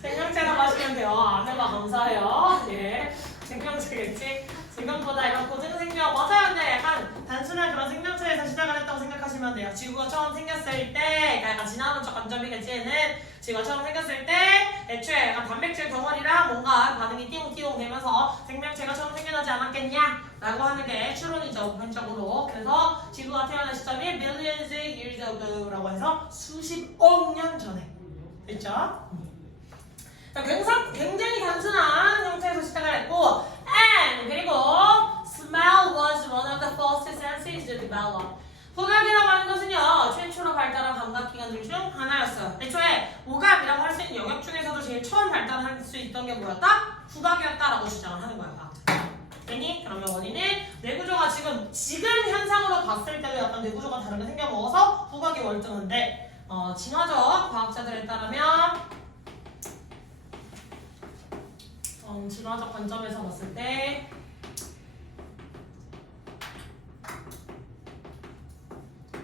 생명체라고 하시면 돼요. 아메바 감사해요. 예. 생명체겠지? 지금보다 이런 고등생명 맞아요. 근데 약간 단순한 그런 생명체에서 시작을 했다고 생각하시면 돼요. 지구가 처음 생겼을 때, 약간 지나오는 척 관점이겠지. 얘는 지구가 처음 생겼을 때 애초에 약간 단백질 덩어리랑 뭔가 반응이 띠용띠용 되면서 생명체가 처음 생겨나지 않았겠냐? 라고 하는 게 추론이죠, 보편적으로. 그래서 지구가 태어난 시점이 millions years ago라고 해서 수십억 년 전에. 됐죠? 자, 굉장히 단순한 형태에서 시작을 했고, and 그리고 smell was one of the first senses to develop. 후각이라고 하는 것은요, 최초로 발달한 감각기관들 중 하나였어요. 애초에 오감이라고 할 수 있는 영역 중에서도 제일 처음 발달할 수 있던 게 뭐였다? 후각이었다라고 주장을 하는 거야, 과학자. 됐니? 그러면 원인은 뇌구조가 지금 현상으로 봤을 때도 약간 뇌구조가 다르게 생겨먹어서 후각이 월등한데, 진화적 과학자들에 따르면 진화적 관점에서 봤을 때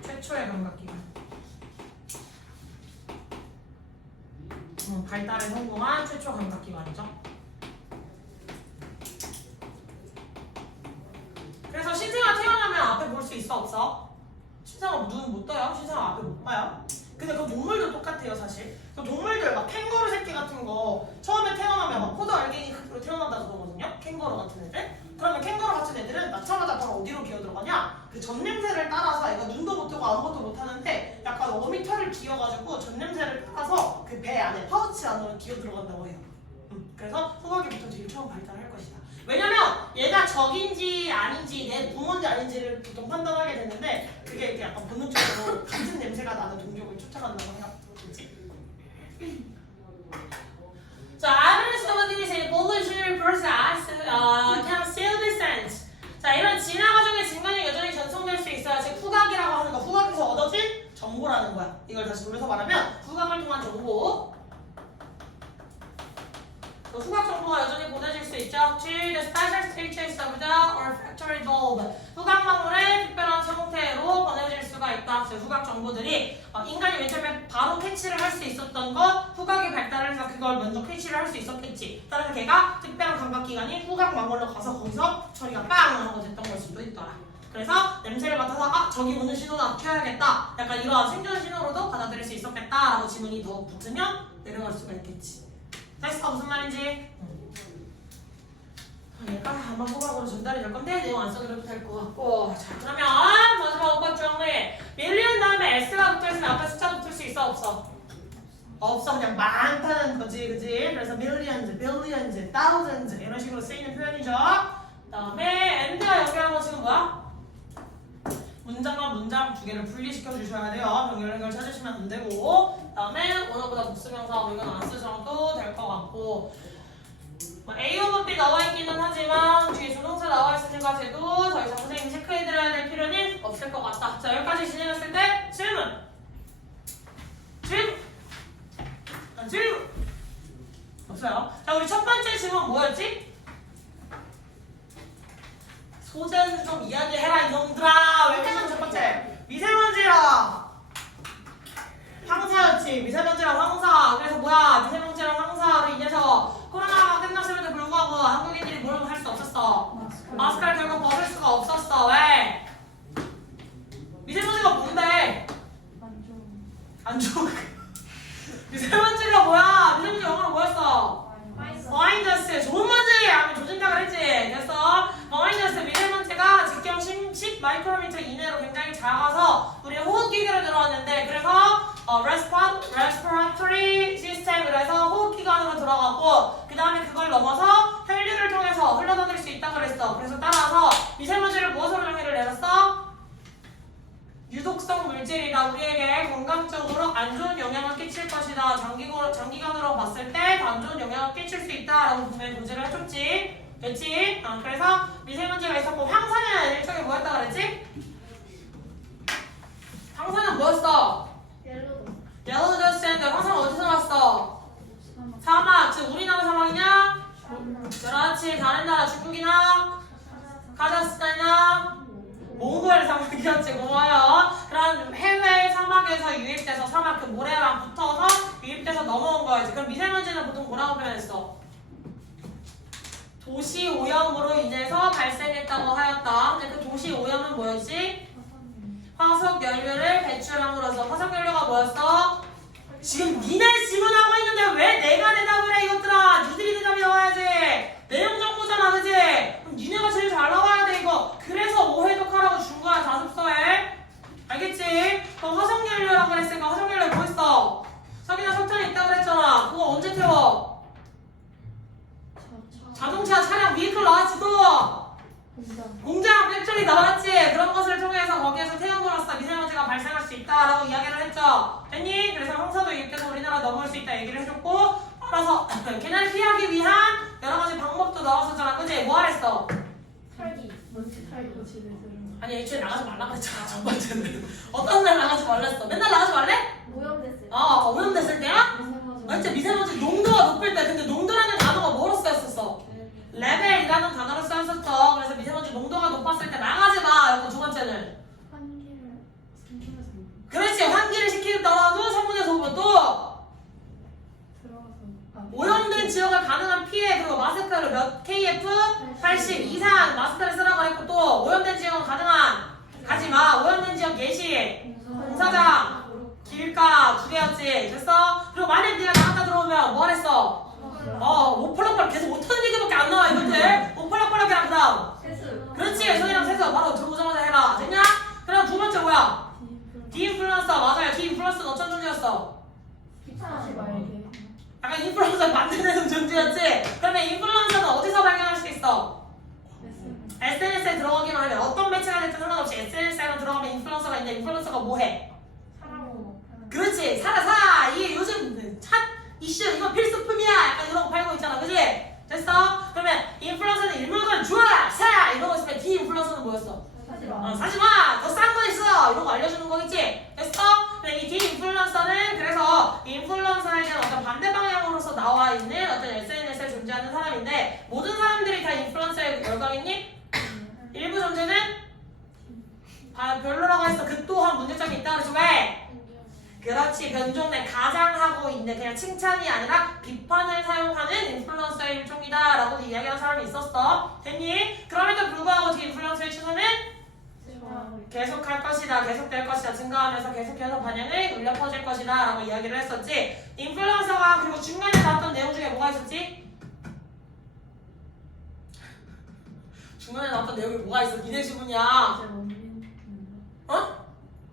최초의 감각기관 발달에 성공한 최초 감각기관이죠. 그래서 신생아 태어나면 앞에 볼 수 있어 없어? 신생아 눈 못 떠요? 신생아 앞에 못 봐요? 근데 그 동물도 똑같아요 사실. 그 동물들 막 캥거루 새끼 같은 거 처음에 태어나면 막 포도 알갱이 크기로 태어난다 그러거든요. 캥거루 같은 애들. 그러면 캥거루 같은 애들은 낳자마자 바로 어디로 기어 들어가냐? 그 젖냄새를 따라서 애가 눈도 못 뜨고 아무것도 못 하는데 약간 어미털을 기어가지고 젖냄새를 따라서 그 배 안에 파우치 안으로 기어 들어간다고 해요. 그래서 후각이 보통 제일 처음 발달할 것이다. 왜냐면 얘가 적인지 아닌지 내 부모인지 아닌지를 보통 판단하게 되는데 그게 이렇게 약간 본능적으로 같은 냄새가 나는 동족을 쫓아간다고 해요. 자, evidence of this evolutionary process can still be sensed. 자, 이런 진화 과정의 증거는 여전히 전송될 수 있어요. 즉 후각이라고 하는 거, 후각에서 얻어진 정보라는 거야. 이걸 다시 돌려서 말하면 후각을 통한 정보. 후각 정보가 여전히 보내질 수 있죠. To the special stages of the olfactory bulb. 후각 망울의 특별한 형태로 보내질 수가 있다. 즉 후각 정보들이 인간이 맨 처음에 바로 캐치를 할 수 있었던 것, 후각이 발달을 해서 그걸 먼저 캐치를 할 수 있었겠지. 따라서 걔가 특별한 감각기관인 후각 망울로 가서 거기서 처리가 빵 하고 됐던 걸 수도 있더라. 그래서 냄새를 맡아서 저기 오는 신호다 켜야겠다. 약간 이러한 생존 신호로도 받아들일 수 있었겠다라고 지문이 더 붙으면 내려갈 수가 있겠지. 됐어? 무슨 말인지? 얘가 아마 후각으로 전달이 될 건데 내용 안 써도 될 것 같고. 자, 그러면 마지막 5번 정리. 밀리언 다음에 S가 붙어있으면 앞에 숫자 붙을 수 있어 없어? 없어. 그냥 많다는 거지, 그지? 그래서 millions, billions, thousands 이런 식으로 쓰이는 표현이죠. 다음에 and가 연결한 건 지금 뭐야? 문장과 문장 두 개를 분리시켜 주셔야 돼요. 연결된 걸 찾으시면 안 되고. 다음에 원어보다 복수명사 이건 안 쓰셔도 될 것 같고. A over B 나와 있기는 하지만 뒤에 조동사 나와 있으니까 쟤도 더 이상 선생님이 체크해드려야 될 필요는 없을 것 같다. 자, 여기까지 진행했을 때 질문. 질문. 질문. 없어요. 자, 우리 첫 번째 질문 뭐였지? 소재는 좀 이야기해라 이놈들아. 왜 이렇게 첫 번째? 미세먼지라. 황사였지. 미세먼지랑 황사. 그래서 뭐야? 미세먼지랑 황사로 인해서 코로나가 끝났음에도 불구하고 한국인들이 뭘 할 수 없었어. 마스크를 결국 벗을 수가 없었어. 왜? 미세먼지가 뭔데? 안 좋은. 미세먼지가 뭐야? 미세먼지 영어로 뭐였어? 마이너스. 좋은 먼지 하면 조진각을 했지. 그래서 마이너스 미세먼지가 직경 10 마이크로미터 이내로 굉장히 작아서 우리 호흡기계로 들어왔는데 그래서 respiratory system 그래서 호흡기관으로 들어가고 그 다음에 그걸 넘어서 혈류를 통해서 흘러다닐 수 있다고 그랬어. 그래서 따라서 미세먼지를 무엇으로 정의를 내렸어? 유독성 물질이다. 우리에게 건강적으로 안 좋은 영향을 끼칠 것이다. 장기간으로 봤을 때 안 좋은 영향을 끼칠 수 있다라고 분명히 고지를 해줬지. 됐지? 그래서 미세먼지가 있었고 황사는 일종의 뭐였다 그랬지? 황사는 뭐였어? 옐로우 더스트인데 황사는 어디서 났어? 사막. 즉 우리나라 사막이냐? 그렇지. 다른 나라 중국이나 카자흐스탄이나 몽골 사막이었지. 고마워요. 그런 해외 사막에서 유입돼서 사막 그 모래랑 붙어서 유입돼서 넘어온 거야지. 그럼 미세먼지는 보통 뭐라고 표현했어? 도시 오염으로 인해서 발생했다고 하였다. 근데 그 도시 오염은 뭐였지? 화석 연료를 배출함으로써. 화석 연료가 뭐였어? 지금 니네 질문하고 있는데 왜 내가 대답을 해 이것들아. 니들이 대답이 나와야 나왔지 또. 공장. 공장 팩토리 나왔지. 그런 것을 통해서 거기에서 태양으로서 미세먼지가 발생할 수 있다라고 이야기를 했죠. 됐니? 그래서 황사도 유입돼서 우리나라 넘어올 수 있다 얘기를 해줬고, 따라서 걔네를 피하기 위한 여러 가지 방법도 나왔었잖아. 그치? 뭐 하랬어? 탈기. 먼지 탈기 집에서. 아니 애초에 나가지 말라 그랬잖아. 첫 번째는 어떤 날 나가지 말랬어? 맨날 나가지 말래? 오염됐을 때. 오염됐을 때야? 진짜 미세먼지 농도가 높을 때. 근데 농도라는 단어가 뭐로 쓰였었어? 레벨이라는 단어로 쓰였었어. 그래서 미세먼지 농도가 높았을 때 나가지 마. 이거 두 번째는. 환기를 생기면서 그렇지. 환기를 시키더라도 성분에서 보면 또 들어가서. 오염된 지역을 가능한 피해 그리고 마스크를 몇 KF 80 이상 마스크를 쓰라고 했고 또 오염된 지역은 가능한 가지 마. 오염된 지역 예시 공사장 길가 두 개였지. 됐어? 그리고 만약 네가 나갔다 들어오면 뭐 하랬어? 오펄럭펄럭 계속 못하는 얘기밖에 안 나와 이것들. 오펄럭펄럭이랑 그 다음 세수. 그렇지. 손이랑 세수 바로 들어오자마자 해라. 됐냐? 그럼 두 번째 뭐야? 디인플루언서. 맞아요. 디인플루언서는 어떤 존재였어? 귀찮아하지 말게. 약간 인플루언서 만드는 존재였지? 그러면 인플루언서는 어디서 발견할 수 있어? SNS에 들어가기만 하면 어떤 매체가 됐든 상관없이 SNS에 들어가면 인플루언서가 있는데 인플루언서가 뭐해? 사람으로. 그렇지. 이게 요즘 핫 이슈 이거 필수품이야. 약간 이런 거 팔고 있잖아. 그지? 됐어? 그러면 인플루언서는 일물건 주어라 사 이러고 있으면 디인플루언서는 뭐였어? 사지 마. 사지마! 더 싼 거 있어! 이런 거 알려주는 거겠지? 됐어? 근데 이 디인플루언서는 그래서 인플루언서에 대한 어떤 반대 방향으로서 나와 있는 어떤 SNS에 존재하는 사람인데 모든 사람들이 다 인플루언서에 열광했니? 일부 존재는 별로라고 했어. 그 또한 문제점이 있다. 그래서 왜? 그렇지. 변종내 가장하고 있는 그냥 칭찬이 아니라 비판을 사용하는 인플루언서의 일종이다 라고 이야기하는 사람이 있었어. 됐니? 그럼에도 불구하고 디인플루언서의 추세는 계속 할 것이다, 계속될 것이다, 증가하면서 계속해서 반향을 울려 퍼질 것이다 라고 이야기를 했었지. 인플루언서가 그리고 중간에 나왔던 내용 중에 뭐가 있었지? 중간에 나왔던 내용이 뭐가 있어? 니네 지분이야.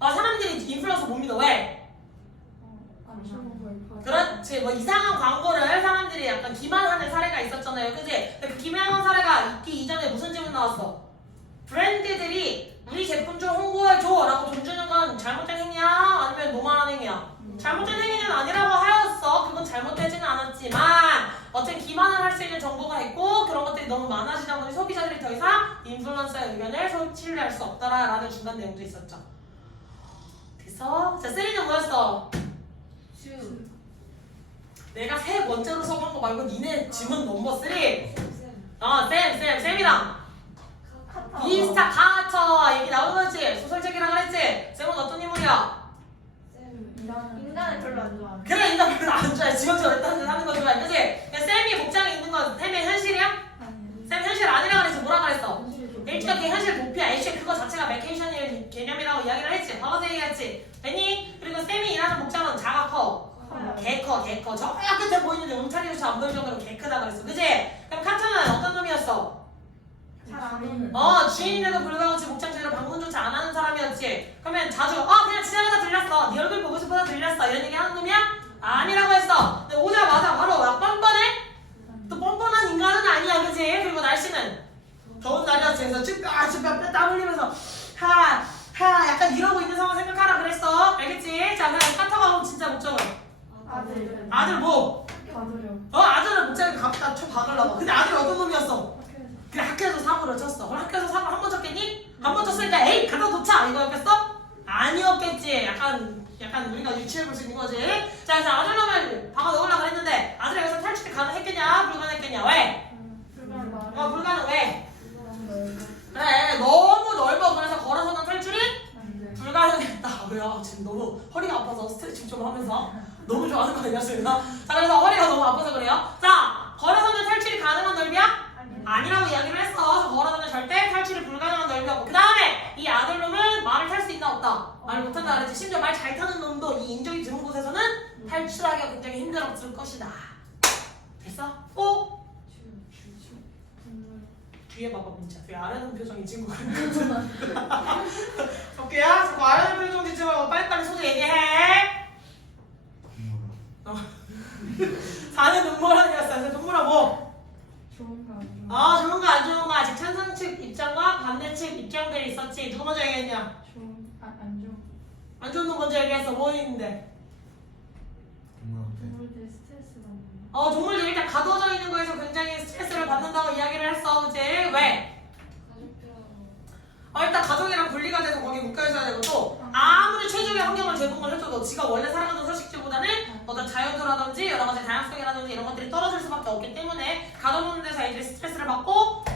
사람들이 인플루언서 못 믿어. 왜? 그렇지. 뭐 이상한 광고를 사람들이 약간 기만하는 사례가 있었잖아요. 그치? 그 기만한 사례가 있기 이전에 무슨 질문 나왔어? 브랜드들이 우리 제품 좀 홍보해줘 라고 돈 주는 건 잘못된 행위야? 아니면 노말한 행위야? 잘못된 행위는 아니라고 하였어. 그건 잘못되지는 않았지만 어쨌든 기만을 할 수 있는 정보가 있고 그런 것들이 너무 많아지다 보니 소비자들이 더 이상 인플루언서의 의견을 신뢰할 수 없더라 라는 중간 내용도 있었죠. 됐어? 자, 3는 뭐였어? 내가 세 번째로 써본 거 말고 니네 지문 넘버 3. 쌤이랑 인스타 카터 얘기 나온 거지? 소설책이라고 그랬지? 쌤은 어떤 인물이야? 인간을 별로 안 좋아하는. 그래, 인간 별로 안 좋아해. 지금처럼 하는 거 좋아해. 그치? 쌤이 복장에 있는 건 쌤의 현실이야? 쌤 현실 아니라 그랬지? 뭐라 그랬어? 일주가 걔 현실 도피야. 애초에 그거 자체가 메케이션의 개념이라고 이야기를 했지? 바로 얘기했지? 됐니? 그리고 쌤이 일하는 복장은 작아 커? 개 커. 저 끝에 보이는데 움차리조차 안 보일 정도로 개 크다 그랬어. 그치? 그럼 카터는 어떤 놈이었어? 잘안 오는. 주인인데도 불구하고 지 목장 제대로 방문조차 안 하는 사람이었지. 그러면 자주 그냥 지나가다 들렸어. 네 얼굴 보고 싶어서 들렸어. 이런 얘기 하는 놈이야? 아니라고 했어. 근데 오자마자 바로 막 뻔뻔해? 또 뻔뻔한 인간은 아니야. 그치? 그리고 날씨는 더운 날이었지. 그래서 쭈뼛쭈뼛 땀 흘리면서 약간 이러고 있는 상황 생각하라 그랬어. 알겠지? 자, 그럼 카터가 진짜 목적은? 아들 뭐? 아들은 목장에 갖다 쳐 박으려고. 근데 아들이 어떤 놈이었어? 그래, 학교에서 사고를 쳤어. 그럼 학교에서 사고 한 번 쳤겠니? 한 번 쳤으니까 에이 갖다 놓자 이거였겠어? 아니었겠지. 약간 우리가 유추해 볼 수 있는 거지. 자, 그래서 아들놈을 박아 넣으려고 했는데 아들이 여기서 탈출이 가능했겠냐? 불가능했겠냐? 왜? 불가능. 왜? 그래, 너무 넓어. 그래서 걸어서는 탈출이 불가능했다. 왜요? 지금 너무 허리가 아파서 스트레칭 좀 하면서 너무 좋아하는 거 아니야, 지금? 자, 그래서 허리가 너무 아파서 그래요. 자, 걸어서는 탈출이 가능한 넓이야? 아니라고 이야기를 했어. 그래서 걸어서는 절대 탈출이 불가능한 넓이었고 그 다음에 이 아들놈은 말을 탈 수 있나 없다? 말을 못한다 그랬지. 심지어 말 잘 타는 놈도 이 인적이 드문 곳에서는 탈출하기가 굉장히 힘들었을 것이다. 됐어? 뒤에 봐봐 문자. 뒤에 아래는 표정이 친구가 오케이야? 자꾸 아래는 표정 짓지 말고 빨리빨리 소재 얘기해. 4는 눈물 아니었어. 눈물아 뭐? 좋은가 안 좋은 거 안 좋은 거 아직 찬성 측 입장과 반대 측 입장들이 있었지. 누구 먼저 얘기했냐? 안 좋은. 안 좋은 거 먼저 얘기했어. 뭐 있는데? 동물들 스트레스 받는. 동물들 일단 가둬져 있는 거에서 굉장히 스트레스를 받는다고 이야기를 했어. 그치? 왜? 일단 가족이랑 분리가 돼서 거기 묶여있어야 되고 또 아무리 최적의 환경을 제공을 해줘도 지가 원래 살아가던 서식지보다는 어떤 자연도라든지 여러 가지 다양성이라든지 이런 것들이 떨어질 수밖에 없기 때문에 가둬놓는 데서 애들이 스트레스를 받고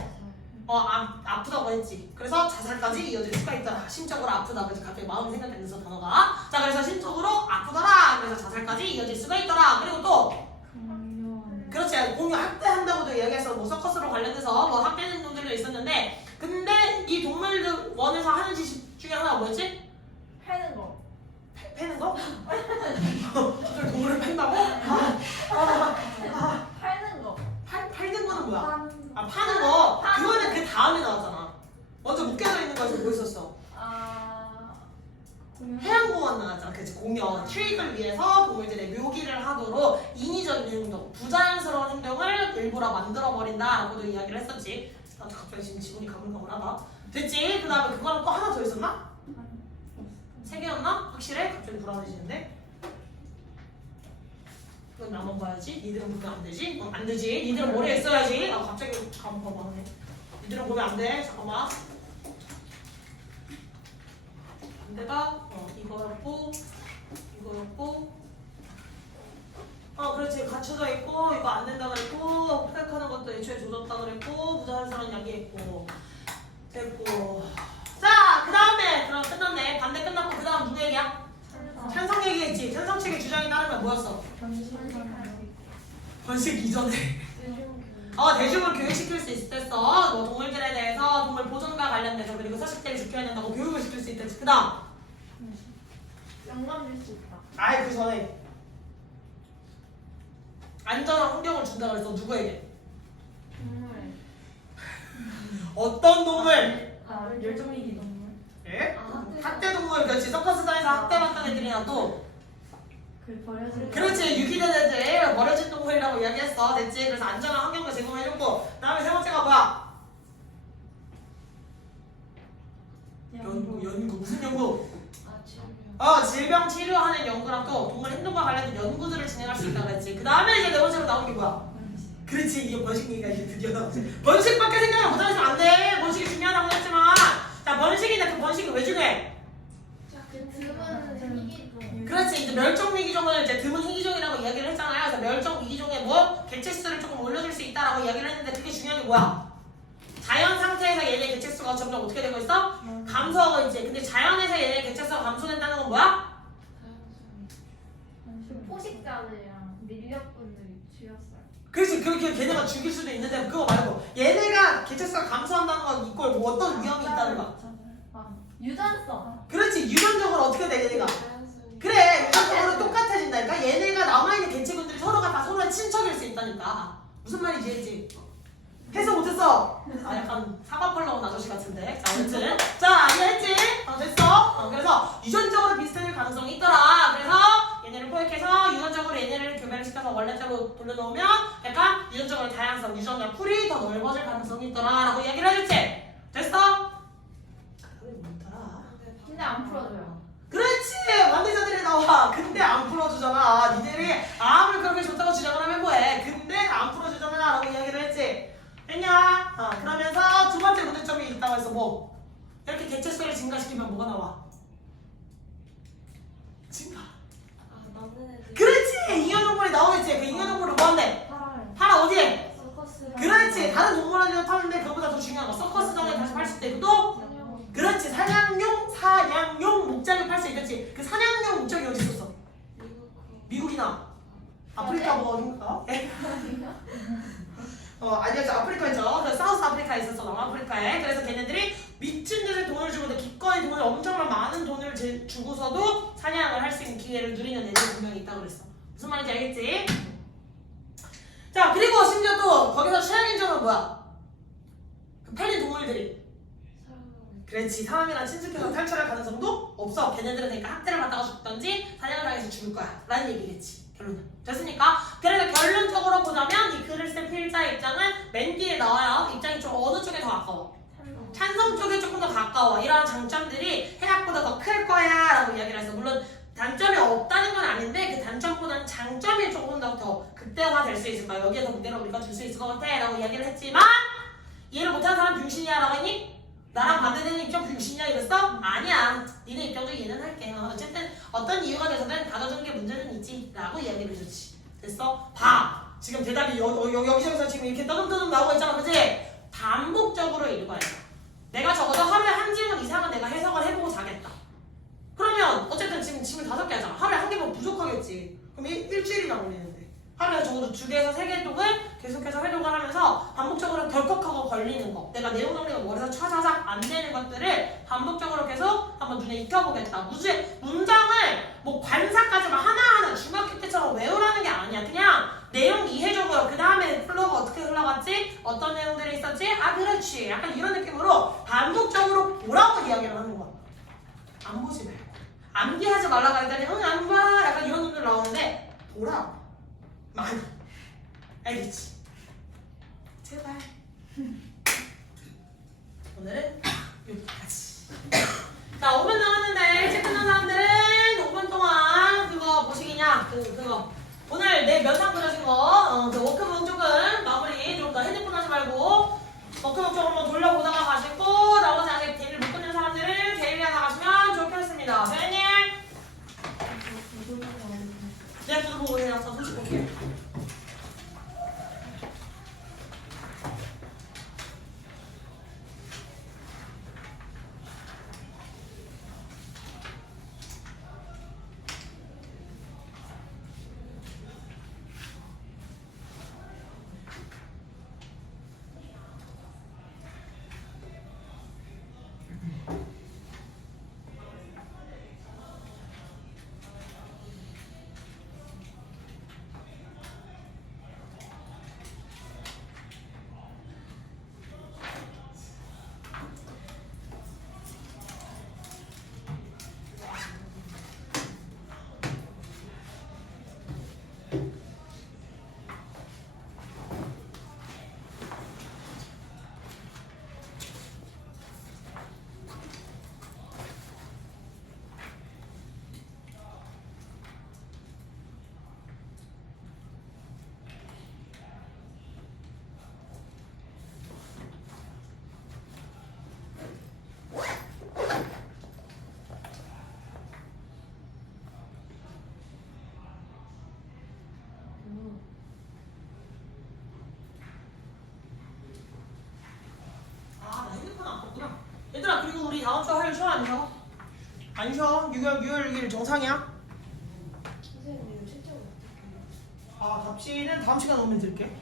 아프다고 했지. 그래서 자살까지 이어질 수가 있더라. 심적으로 아프다. 그래서 갑자기 마음이 생각되면서 단어가 자 그래서 심적으로 아프더라. 그래서 자살까지 이어질 수가 있더라. 그리고 또 그렇지. 공유 학대한다고도 이야기해서 뭐 서커스로 관련돼서 뭐 학대하는 놈들도 있었는데 근데 이 동물들 원에서 하는 짓 중에 하나가 뭐였지? 패는 거. 패는 거? 갑자기 동물을 팬다고? 팔는 거. 팔는 거는 뭐야? 파는 거. 파는 거. 파는 그거는 그 다음에 나왔잖아. 먼저 묶여져 있는 거에서 뭐 있었어? 공연. 해양공원 나왔잖아. 그치? 공연. 트릭을 위해서 동물들의 묘기를 하도록 인위적인 행동, 부자연스러운 행동을 일부러 만들어버린다라고도 이야기를 했었지. 갑자기 지금 지문이 가물가물하다. 됐지? 그 다음에 그거랑 또 하나 더 있었나? 세 개였나? 확실해? 갑자기 불안해지는데? 그건 나만 봐야지. 니들은 보면 안 되지? 안 되지. 니들은 머리에 써야지. 갑자기 가물가물하네. 니들은 보면 안 돼. 잠깐만. 반대가 이거였고 이거였고 그렇지. 갖춰져 있고 이거 안 된다 그랬고 팩하는 것도 애초에 조졌다 그랬고 부자연스러운 이야기 했고 됐고 자 그 다음에 그럼 끝났네. 반대 끝났고 그 다음 누구 얘기야? 찬성 얘기했지. 찬성 측의 주장에 따르면 뭐였어? 번식 이전에 대중을 교육시킬 수 있었어. 뭐 동물들에 대해서 동물 보존과 관련돼서 그리고 서식대를 지켜야 된다고 교육을 시킬 수 있댔지. 그 다음 영감 줄 수 있다. 그 전에 안전한 환경을 준다 그래서 누구에게? 동물. 어떤 동물? 열정이기 동물. 예? 학대 동물. 그렇지. 서커스단에서 학대받던 애들이나 또 그 버려진. 그렇지. 유기된 애들 버려진 동물이라고 이야기했어. 됐지. 그래서 안전한 환경을 제공해줬고 그 다음에 세 번째가 뭐야? 연구. 무슨 연구? 질병 치료하는 연구랑 또 동물 행동과 관련된 연구들을 진행할 수 있다고 했지. 그 다음에 이제 네 번째로 나온 게 뭐야? 그렇지. 이게 번식 얘기가 이제 드디어 나오지. 번식밖에 생각을 못하시면 안 돼. 번식이 중요하다고 했지만 자 번식인데 그 번식이 왜 중요해? 드문 희귀종. 그렇지. 이제 멸종 위기종을 이제 드문 희귀종이라고 이야기를 했잖아요. 그래서 멸종 위기종에 뭐 개체수를 조금 올려줄 수 있다라고 이야기를 했는데 그게 중요한 게 뭐야? 자연 상태에서 얘네 개체수가 점점 어떻게 되고 있어? 감소하고 있지. 근데 자연에서 얘네 개체수가 감소된다는 건 뭐야? 포식자들이랑 밀렵꾼들이 죽였어요. 그렇지. 그렇게 걔네가 죽일 수도 있는데 그거 말고 얘네가 개체수가 감소한다는 건 이걸 뭐 어떤 위험이 있다는 거야? 유전성. 그렇지. 유전적으로 어떻게 돼 얘네가? 그래. 유전적으로 똑같아진다니까. 얘네가 남아있는 개체군들이 서로가 다 서로의 친척일 수 있다니까. 무슨 말인지 알지? 해석 못했어. 약간 사과 팔러온 아저씨 같은데. 자, 아무튼 자 이해했지? 됐어. 그래서 유전적으로 비슷해질 가능성이 있더라. 그래서 얘네를 포획해서 유전적으로 얘네를 교배를 시켜서 원래대로 돌려놓으면 약간 유전적으로 다양성, 유전자 풀이 더 넓어질 가능성이 있더라라고 이야기를 해줬지. 됐어? 근데 안 풀어줘요. 그렇지. 관계자들이 나와. 근데 안 풀어주잖아. 니들이 아무리 그렇게 좋다고 주장을 하면 뭐해. 근데 안 풀어주잖아 라고 이야기를 했지. 됐냐? 그러면서 두 번째 문제점이 있다고 해서 뭐 이렇게 개체수를 증가시키면 뭐가 나와? 증가. 그렇지. 잉여동물이 나오겠지. 그 잉여동물을 뭐한대? 팔아 어디에? 그렇지. 다른 동물원에서 파는데 그거보다 더 중요한 거 서커스장에 다시 팔 수 있대. 또? 그렇지. 사냥용 목장에 팔 수 있겠지. 그 사냥용 목장이 어디 있었어? 미국이나 아프리카 뭐 어딘가? 아니었죠. 아프리카였죠. 그래서 사우스 아프리카에 있었어. 남아프리카에. 그래서 걔네들이 미친 듯이 돈을 주고 기꺼이 돈을 엄청 많은 돈을 주고서도 사냥을 할 수 있는 기회를 누리는 애들이 분명히 있다고 그랬어. 무슨 말인지 알겠지? 자, 그리고 심지어 또 거기서 최악인 점은 뭐야? 그 팔린 동물들이 그렇지. 사람이랑 친숙해서 탈출할 가능성도 없어. 걔네들은 그러니까 학대를 받다가 죽던지 사냥을 당해서 죽을 거야 라는 얘기겠지. 결론은 됐습니까? 그래서 결론적으로 보자면 이 글을 쓴 필자의 입장은 맨 뒤에 장점들이 나와요. 입장이 좀 어느 쪽에 더 가까워? 찬성 쪽에 조금 더 가까워. 이러한 장점들이 해학보다 더 클 거야 라고 이야기를 했어. 물론 단점이 없다는 건 아닌데 그 단점보다는 장점이 조금 더 극대화될 수 있을 거야. 여기에서 무게를 우리가 줄 수 있을 것 같아 라고 이야기를 했지만 이해를 못하는 사람 병신이야 라고 했니? 나랑 반대되는 입장 병신이야 이랬어? 아니야. 니네 입장도 이해는 할게. 어쨌든 어떤 이유가 돼서는 받아주는 게 문제는 있지 라고 이야기를 해줬지. 됐어? 봐. 지금 대답이 여기저기서 지금 이렇게 떠듬떠듬 나오고 있잖아. 그치? 반복적으로 읽어야 돼. 내가 적어도 하루에 한 지문 이상은 내가 해석을 해보고 자겠다. 그러면 어쨌든 지금 지문 5개 하잖아. 하루에 한 개면 부족하겠지. 그럼 일주일이나 걸리는데. 하루에 적어도 2개에서 3개 쪽을 계속해서 회독을 하면서 반복적으로 덜컥하고 걸리는 거. 내가 내용 정리가 머리에서 차자작 안 되는 것들을 반복적으로 계속 한번 눈에 익혀보겠다. 문장을 뭐 관사까지만 하나하나 중학교 때처럼 외우라는 게 아니야. 그냥 내용 이해적으로 그 다음에 플로우가 어떻게 흘러갔지? 어떤 내용들이 있었지? 아 그렇지. 약간 이런 느낌으로 반복적으로 보라고 이야기를 하는 거야. 안 보지 말고. 암기하지 말라고 했더니 응 안 봐. 약간 이런 놈들 나오는데 보라. 많이. 알겠지? 제발. 오늘은 여기까지. 자 5분 남았는데 일찍 끝난 사람들은 5분 동안 그거 뭐시기냐? 그거. 오늘 내 면상 그려진 거, 그 워크북 조금 마무리 좀 더 핸드폰 하지 말고 워크북 좀 한번 돌려보다가 가시고 나머지 아직 데이를 못 끝낸 사람들은 데일리 하나 가시면 좋겠습니다. 배님, 네, 구두 보고 오세요. 저 소식 볼게요. 아, 나 핸드폰 안 봤구나. 얘들아, 그리고 우리 다음 주 화요일 쉬어 안 쉬어? 안 쉬어. 6월 6일 정상이야. 선생님 이거 진짜 어떡해요? 아, 답시는 다음 시간 오면 드릴게.